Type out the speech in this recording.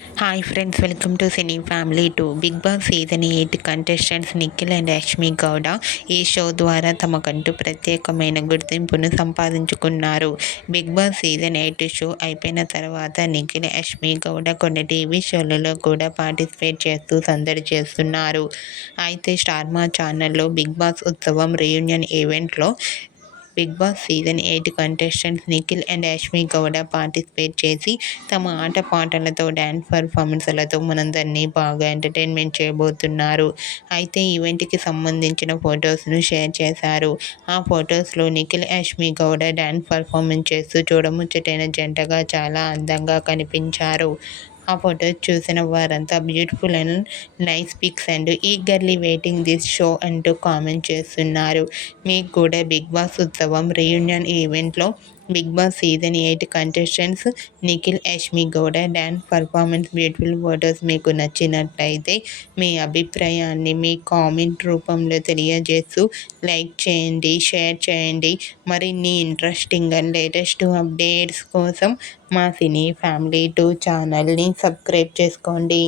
Hi friends, welcome to cine family 2. Bigg Boss season 8 contestants Nikhil and Yashmi Gowda ఈ show ద్వారా తమకంటూ ప్రత్యేకమైన గుర్తింపును సంపాదించుకున్నారు. బిగ్ బాస్ సీజన్ 8 షో అయిపోయిన తర్వాత నిఖిల్, యష్మి గౌడ కొన్ని టీవీ షోలలో కూడా పార్టిసిపేట్ చేస్తూ సందడి చేస్తున్నారు. అయితే స్టార్ మా ఛానల్లో బిగ్ బాస్ ఉత్సవం రీయూనియన్ ఈవెంట్లో Bigg Boss season 8 contestants Nikhil and Yashmi Gowda participate చేసి తమ ఆటపాటలతో, డ్యాన్స్ పర్ఫార్మెన్స్లతో మనందరినీ బాగా ఎంటర్టైన్మెంట్ చేయబోతున్నారు. అయితే ఈవెంట్కి సంబంధించిన ఫొటోస్ను షేర్ చేశారు. ఆ ఫొటోస్లో నిఖిల్, యష్మి గౌడ డ్యాన్స్ పర్ఫార్మెన్స్ చేస్తూ చూడముచ్చటైన జంటగా చాలా అందంగా కనిపించారు. ఆ ఫొటోస్ చూసిన వారంతా beautiful and nice pics and eagerly waiting this show అంటూ కామెంట్ చేస్తున్నారు. మీకు కూడా బిగ్ బాస్ ఉత్సవం రీయూనియన్ ఈవెంట్లో Bigg Boss season 8 contestants Nikhil, Yashmi Gowda dance performance, beautiful photos మీకు నచ్చినట్లయితే మీ అభిప్రాయాన్ని మీ కామెంట్ రూపంలో తెలియజేస్తూ లైక్ చేయండి, షేర్ చేయండి. మరిన్ని ఇంట్రెస్టింగ్ అండ్ లేటెస్ట్ అప్డేట్స్ కోసం మా సినీ ఫ్యామిలీ 2 ఛానల్ని సబ్స్క్రైబ్ చేసుకోండి.